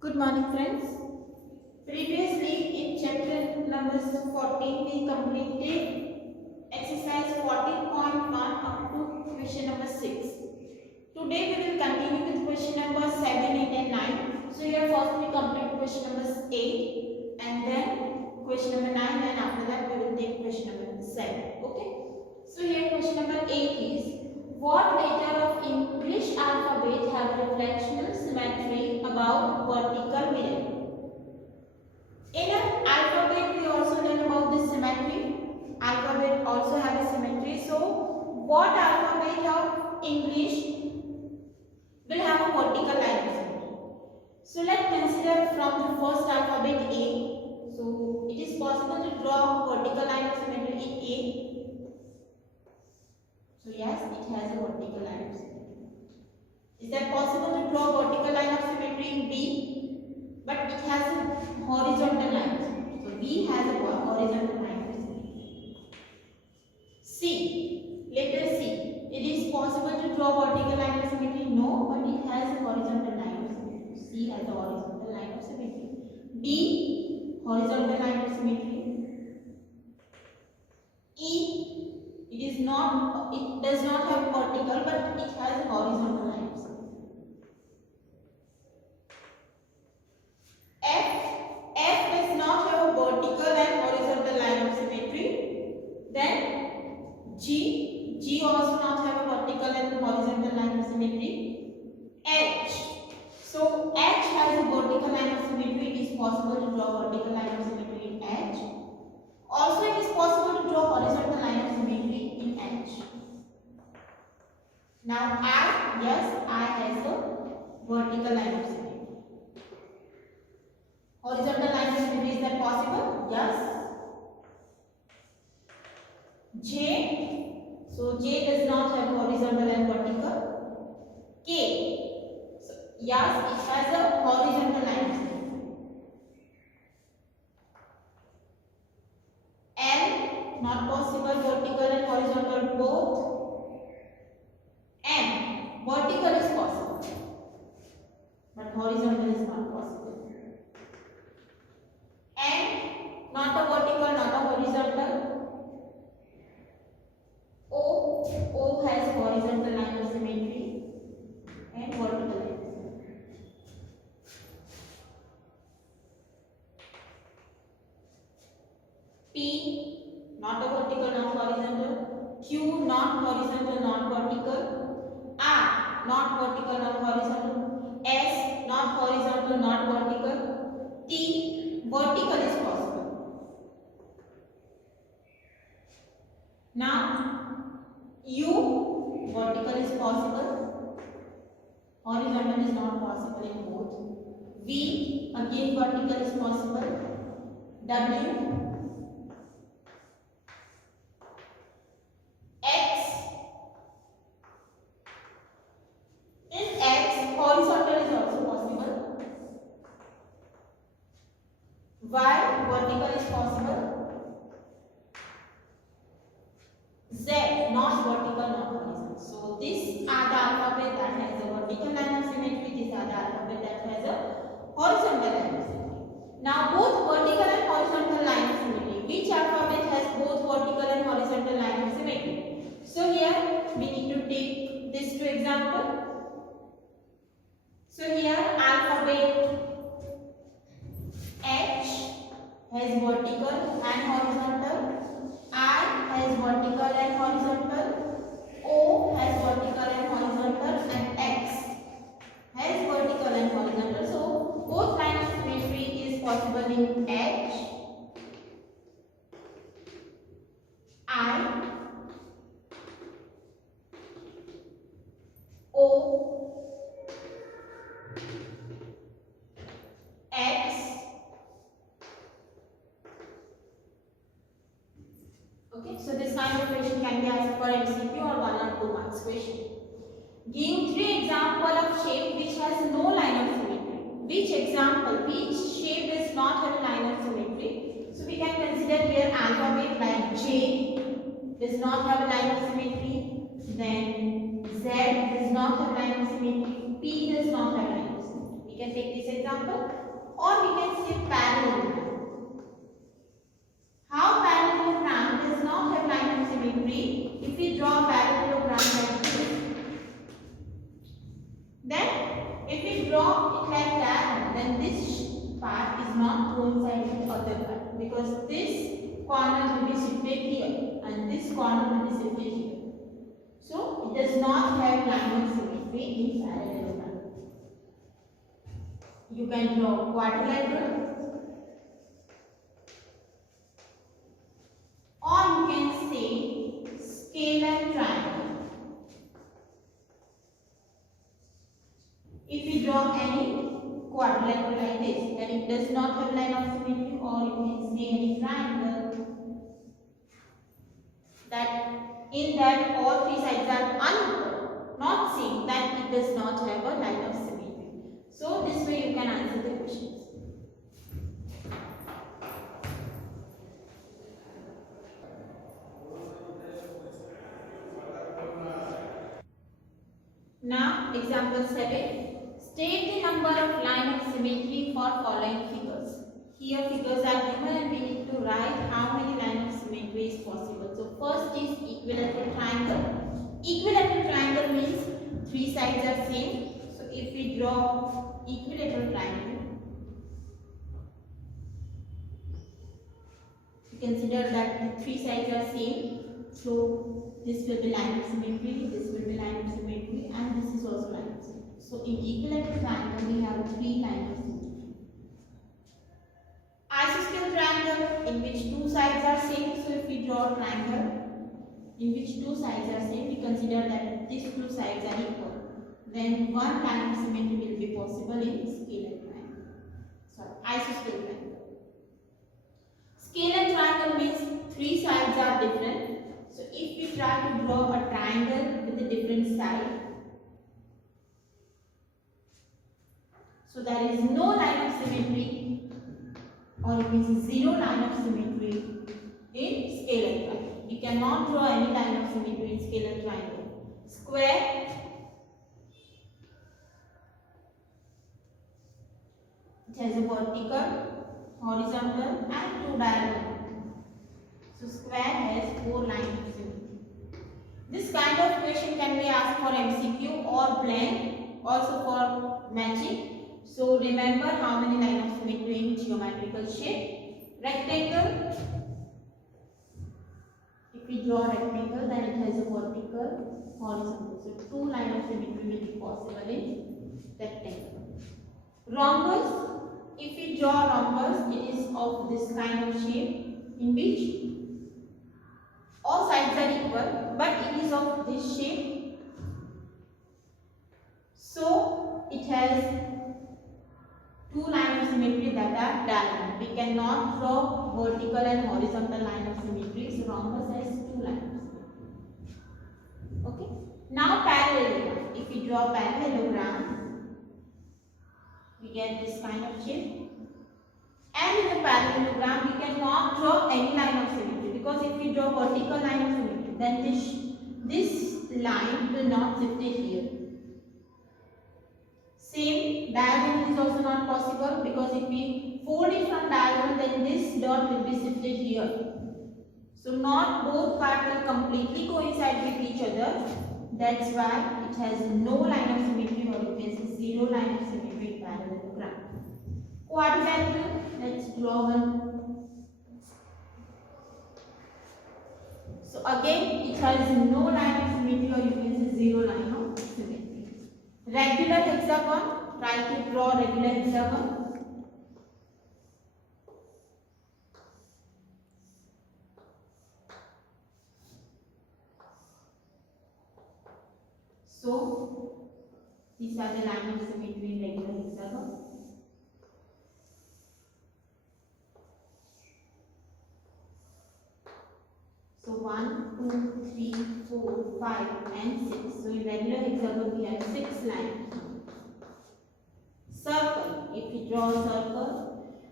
Good morning, friends. Previously, in chapter number 14, we completed exercise 14.1 up to question number 6. Today, we will continue with question number 7, 8, and 9. So, here first we complete question number 8 and then question number 9, and after that, we will take question number 7. Okay. So, here question number 8 is what letter of English alphabet have reflectional symmetry about vertical mirror? In an alphabet, we also learn about this symmetry. Alphabet also have a symmetry. So, what alphabet of English will have a vertical line of symmetry? So, let's consider from the first alphabet A. So, it is possible to draw vertical line of symmetry in A. So yes, it has a vertical line of symmetry. Is that possible to draw a vertical line of symmetry in B? But it has a horizontal line of symmetry. So B has a horizontal line of symmetry. C, letter C. It is possible to draw a vertical line of symmetry? No, but it has a horizontal line of symmetry. C has a horizontal line of symmetry. D, horizontal line of symmetry. E, it does not have vertical, but it has a horizontal line of symmetry. F does not have a vertical and horizontal line of symmetry. Then G also not have a vertical and horizontal line of symmetry. H, so H has a vertical line of symmetry. It is possible to draw a vertical line of symmetry in H. Also, it is possible to draw horizontal line of symmetry in H. Now I, yes, I has a vertical line of symmetry. Horizontal line of symmetry, is that possible? Yes. J, so J does not have horizontal and vertical. K, so yes, it has a horizontal line of symmetry. L, not possible, vertical and horizontal both. M, vertical is possible, but horizontal is not possible. N, not a vertical, not a horizontal. O has horizontal line of symmetry and vertical line of symmetry. P, not a vertical, not horizontal. Q, not horizontal, not vertical. R, not vertical, not horizontal. S, not horizontal, not vertical. T, vertical is possible. Now, U, vertical is possible. Horizontal is not possible in both. V, again vertical is possible. W, Y, vertical is possible. Z, not vertical, not horizontal. So these are the alphabet that has a vertical line of symmetry. These are the alphabet that has a horizontal line of symmetry. Now both vertical and horizontal line of symmetry. Which alphabet has both vertical and horizontal line of symmetry? So here we need to take these two examples. So here alphabet H has vertical and horizontal, I has vertical and horizontal, O has vertical and horizontal, and X has vertical and horizontal. So both lines of symmetry is possible in H, I, O, X. Okay, so this kind of question can be asked for MCQ or 1 or 2 marks question. Give 3 examples of shape which has no line of symmetry. Which shape does not have a line of symmetry? So we can consider here alphabet like J does not have a line of symmetry. Then Z does not have line of symmetry. P does not have line of symmetry. can take this example, or we can say parallelogram. How parallelogram does not have line of symmetry? If we draw a parallelogram like this, then if we draw it like that, then this part is not coincide with other part, because this corner will be shifted here and this corner will be shifted here. So it does not have line of symmetry in parallelogram. You can draw quadrilateral, or you can say scalar triangle. If you draw any quadrilateral like this, then it does not have line of symmetry, or you can say any triangle that in that all three sides are unequal, not same, that it does not have a line of symmetry. So this way you can answer the questions. Now example 7. State the number of line of symmetry for following figures. Here figures are given and we need to write how many line of symmetry is possible. So first is equilateral triangle. Equilateral triangle means three sides are same. So if we draw equilateral triangle, we consider that the three sides are same. So this will be line of symmetry, this will be line of symmetry, and this is also line of symmetry. So in equilateral triangle we have three lines of symmetry. Isosceles triangle, in which two sides are same. So if we draw a triangle in which two sides are same, we consider that these two sides are equal. Then one line of symmetry will be possible in scalar triangle. Sorry, isosceles triangle. Scalar triangle means three sides are different. So if we try to draw a triangle with a different side, so there is no line of symmetry, or it means zero line of symmetry in scalar triangle. We cannot draw any line of symmetry in scalar triangle. Square, it has a vertical, horizontal and two diagonal. So square has four lines of symmetry. This kind of question can be asked for MCQ or plain, also for matching. So remember how many lines of symmetry in geometrical shape. Rectangle. If we draw a rectangle, then it has a vertical, horizontal. So two lines of symmetry will be possible in rectangle. Rhombus. If we draw a rhombus, it is of this kind of shape in which all sides are equal, but it is of this shape. So it has two lines of symmetry that are diagonal. We cannot draw vertical and horizontal line of symmetry. So rhombus has two lines of symmetry. Okay. Now parallelogram. If we draw parallelogram, we get this kind of shape. And in the parallelogram, we cannot draw any line of symmetry, because if we draw vertical line of symmetry, then this line will not shift it here. Same, diagonal is also not possible, because if we fold it from diagonal, then this dot will be shifted here. So not both parts will completely coincide with each other. That's why it has no line of symmetry, or you can say zero line of symmetry in parallelogram. Quadrilateral, let's draw one. So again, it has no line of symmetry, or you can say zero line of symmetry. Regular hexagon, try to draw regular hexagon. So these are the line of symmetry in regular hexagon. So 1, 2, 3, 4, 5 and 6. So in regular hexagon we have 6 lines. Circle. If we draw a circle,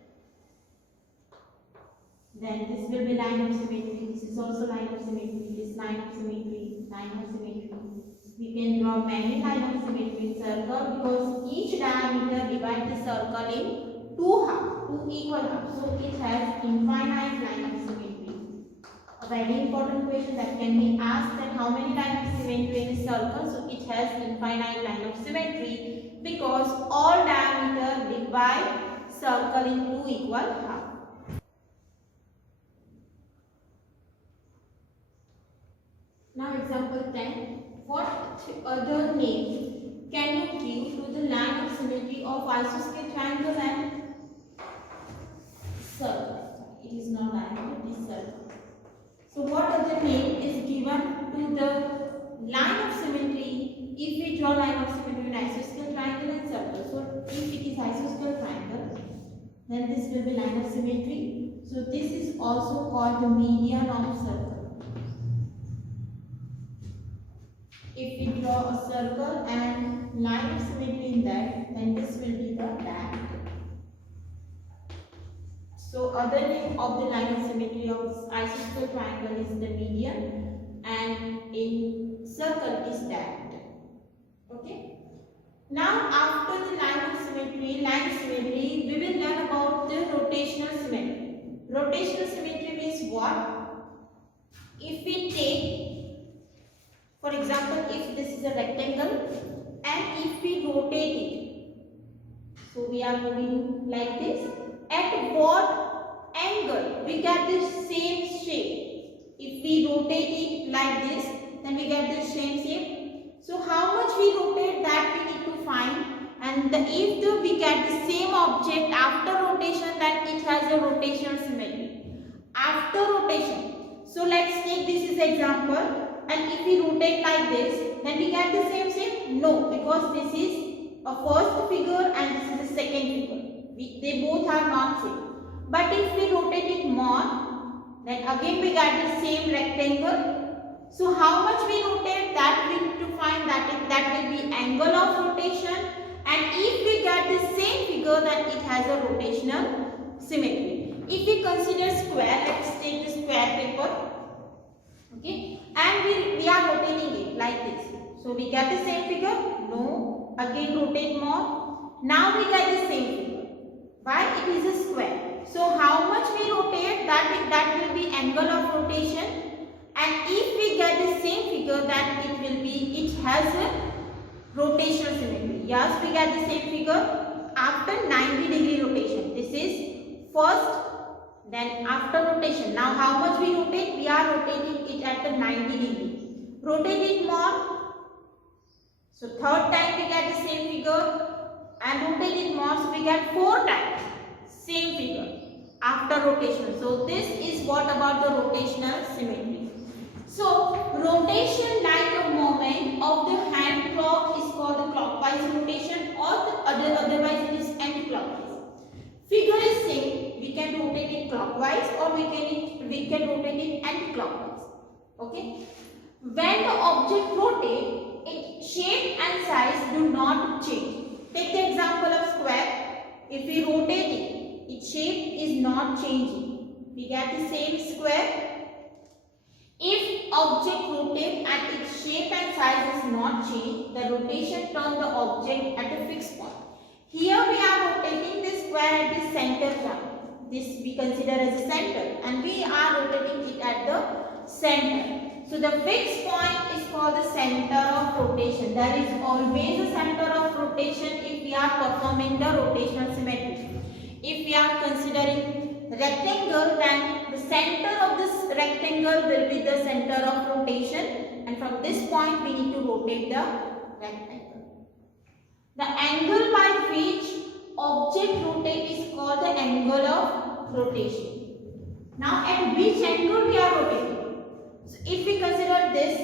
then this will be line of symmetry. This is also line of symmetry. This line of symmetry, line of symmetry. We can draw many lines of symmetry in circle, because each diameter divide the circle in two equal halves. So it has infinite line of symmetry. A very important question that can be asked, that how many lines of symmetry in a circle? So it has infinite line of symmetry because all diameter divide circle in two equal halves. Now example 10. What other name can you give to the line of symmetry of isosceles triangle and circle? It is not diameter, it is circle. So what other name is given to the line of symmetry if we draw line of symmetry in isosceles triangle and circle? So if it is isosceles triangle, then this will be line of symmetry. So this is also called the median of circle. If we draw a circle and line of symmetry in that, then this will be the diameter. So other name of the line of symmetry of isosceles triangle is the median, and in circle is diameter. Okay. Now after the line of symmetry, we will learn about the rotational symmetry. Rotational symmetry means what? If we take, for example, if this is a rectangle and if we rotate it, so we are moving like this, at what angle we get the same shape? If we rotate it like this, then we get the same shape. So how much we rotate, that we need to find, and if we get the same object after rotation, then it has a rotational symmetry. After rotation, so let's take this as example. And if we rotate like this, then we get the same shape? No, because this is a first figure and this is the second figure. They both are not same. But if we rotate it more, then again we get the same rectangle. So how much we rotate, that we need to find, that will be angle of rotation. And if we get the same figure, then it has a rotational symmetry. If we consider square, let's take the square paper. Okay, and we are rotating it like this. So we get the same figure? No. Again rotate more. Now we get the same figure. Why? It is a square. So how much we rotate, that will be angle of rotation. And if we get the same figure, that it has a rotational symmetry. Yes, we get the same figure after 90-degree rotation. This is first. Then after rotation, now how much we rotate? We are rotating it at the 90 degree. Rotate it more. So third time we get the same figure, and rotate it more, so we get 4 times same figure after rotation. So this is what about the rotational symmetry. So rotation like a moment of the hand clock is called the clockwise rotation, or otherwise it is anti-clockwise. Figure is same. We can rotate it clockwise or we can rotate it anti-clockwise. Okay. When the object rotates, its shape and size do not change. Take the example of square. If we rotate it, its shape is not changing. We get the same square. If object rotates and its shape and size is not changed, the rotation turns the object at a fixed point. Here we are rotating the square at the center point. This we consider as a center, and we are rotating it at the center. So the fixed point is called the center of rotation. There is always a center of rotation if we are performing the rotational symmetry. If we are considering rectangle, then the center of this rectangle will be the center of rotation, and from this point we need to rotate the rectangle. The angle by which object rotate is called the angle of rotation. Now at which angle we are rotating? So if we consider this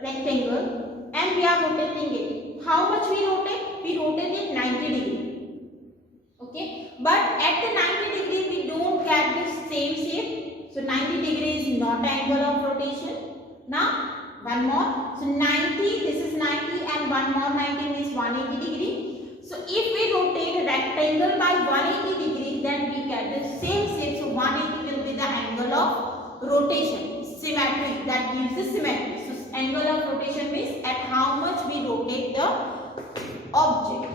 rectangle and we are rotating it, how much we rotate? We rotate it 90 degree. Okay, but at the 90 degree we don't get the same shape. So 90 degree is not angle of rotation. Now one more. So 90, this is 90, and one more 90 means 180 degree. So if we rotate a rectangle by 180 degree, then we get the same shape. So 180 will be the angle of rotation. Symmetry, that gives the symmetry. So angle of rotation means at how much we rotate the object.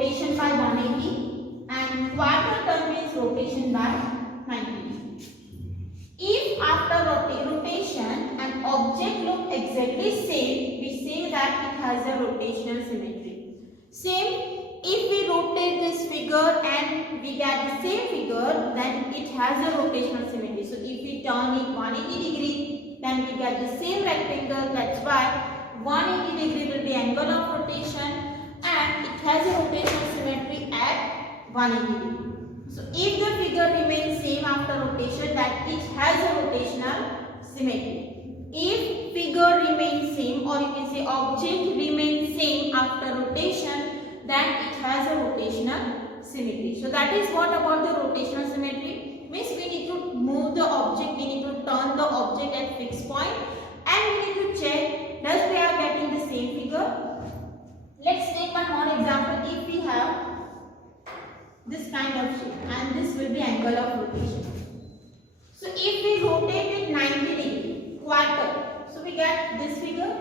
rotation by 180 and quarter turn means rotation by 90. If after rotation an object look exactly same, we say that it has a rotational symmetry. Same, if we rotate this figure and we get the same figure, then it has a rotational symmetry. So if we turn it 180 degree, then we get the same rectangle. That's why 180 degree will be angle of rotation and it has a rotational symmetry at 180 degree. So if the figure remains same after rotation, then it has a rotational symmetry. If figure remains same, or you can say object remains same after rotation, then it has a rotational symmetry. So that is what about the rotational symmetry. Means we need to move the object, we need to turn the object at fixed point and we need to check does we are getting the same figure. Let's take one more example. If we have this kind of shape and this will be angle of rotation. So if we rotate it 90 degree, quarter, so we get this figure.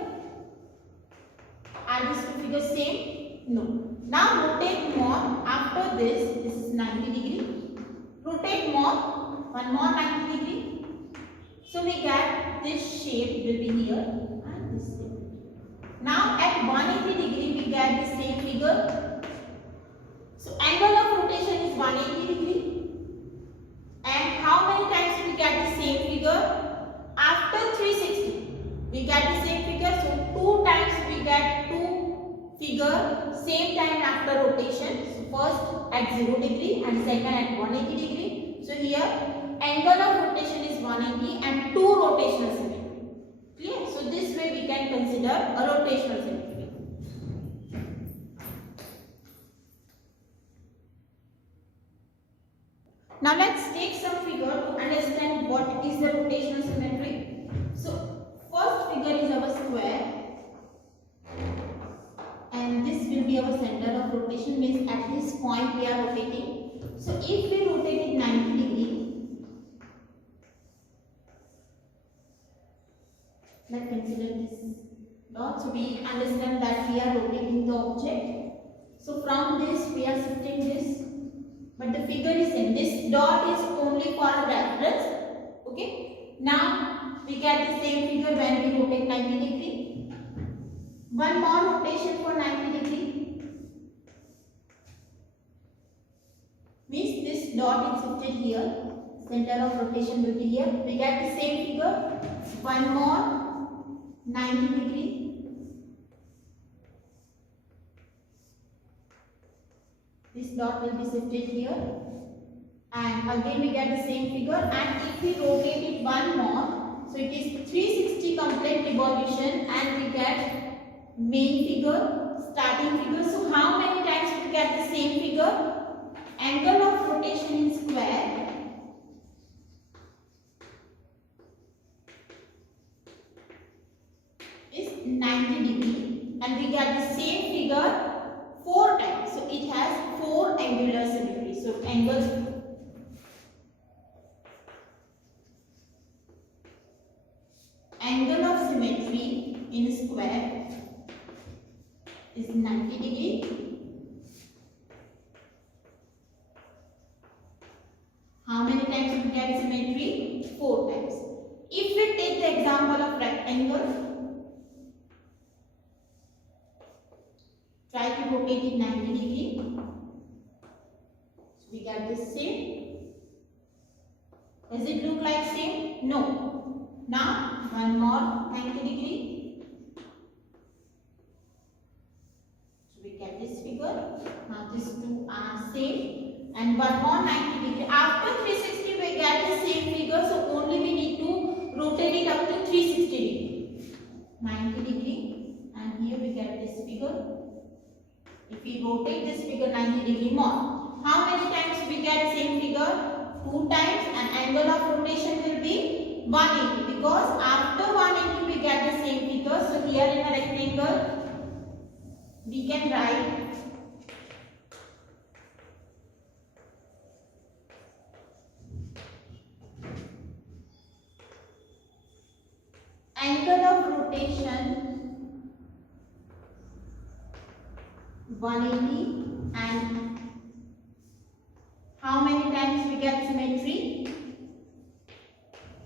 Are these two figures same? No. Now rotate more. After this is 90 degree. Rotate more, one more 90 degree. So we get this shape will be here and this shape. Now at 180 degree we get the same figure. So angle of rotation is 180 degree. And how many times we get the same figure? After 360 we get the same figure. So 2 times we get 2 figure same time after rotation. So first at 0 degree and second at 180 degree. So here angle of rotation is 180 and 2 rotational symmetry. Clear? So this way we can consider a rotational symmetry. Now let's take some figure to understand what is the rotational symmetry. So first figure is our square and this will be our center of rotation, means at this point we are rotating. So if we rotate it 90 degree, let's consider this dot. So we understand that we are rotating the object. So from this we are shifting this. But the figure is same. This dot is only for a reference. Okay. Now we get the same figure when we rotate 90 degree. One more rotation for 90 degree. Means this dot is shifted here. Center of rotation will be here. We get the same figure. One more 90 degree. This dot will be shifted here and again we get the same figure, and if we rotate it one more, so it is 360 complete revolution and we get main figure, starting figure. So how many times we get the same figure? Angle of rotation in square is 90 degree and we get the same figure 4 times. So it has 4 angular symmetry. So angle of symmetry in square is 90 degree. How many times we get symmetry? 4 times. If we take the example of rectangle, try to rotate it 90 degree. So we get this same. Does it look like same? No. Now one more 90 degree. So we get this figure. Now these two are same. And one more 90 degree. After 360 we get the same figure. So only we need to rotate it up to 360 degree. 90 degree. And here we get this figure. If we rotate this figure 90 degree more, how many times we get same figure? 2 times, and angle of rotation will be 180 because after 180 we get the same figure. So here in a rectangle we can write angle of rotation 180 And how many times we get symmetry?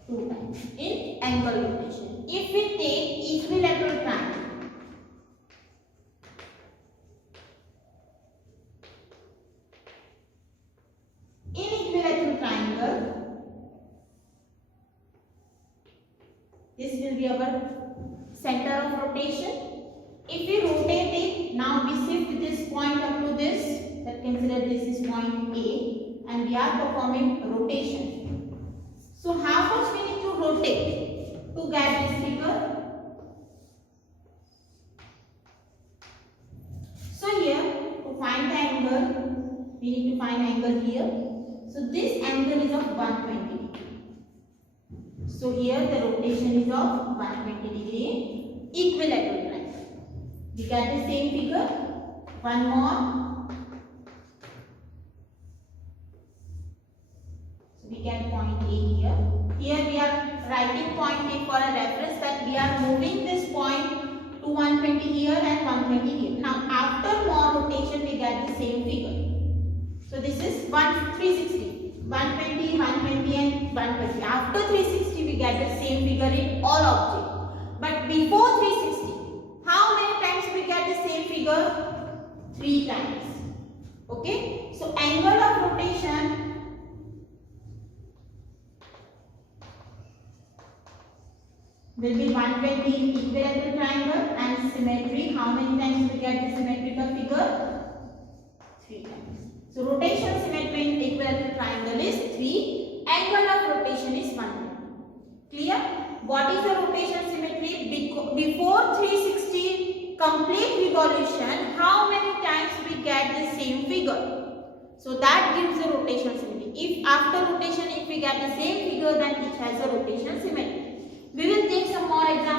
2 times in angle rotation. If we take equilateral triangle, in equilateral triangle, this will be our center of rotation. If we rotate it, now we shift this point up to this. That consider this is point A, and we are performing rotation. So how much we need to rotate to get this figure? So here, to find the angle, we need to find angle here. So this angle is of 120 degree. So here the rotation is of 120 degree equilateral triangle. We get the same figure. One more. So we get point A here. Here we are writing point A for a reference that we are moving this point to 120 here and 120 here. Now after more rotation we get the same figure. So this is 360, 120, 120 and 120. After 360 we get the same figure in all objects. But before 360, how many times we get the same figure? 3 times. Okay. So angle of rotation will be 120 in equilateral triangle, and symmetry, how many times we get the symmetrical figure? 3 times. So rotation symmetry in equilateral triangle is 3. Angle of rotation is 120. Clear? What is the rotation symmetry? Before 360 complete revolution, how many times we get the same figure? So that gives the rotation symmetry. If after rotation, if we get the same figure, then it has a rotation symmetry. We will take some more examples.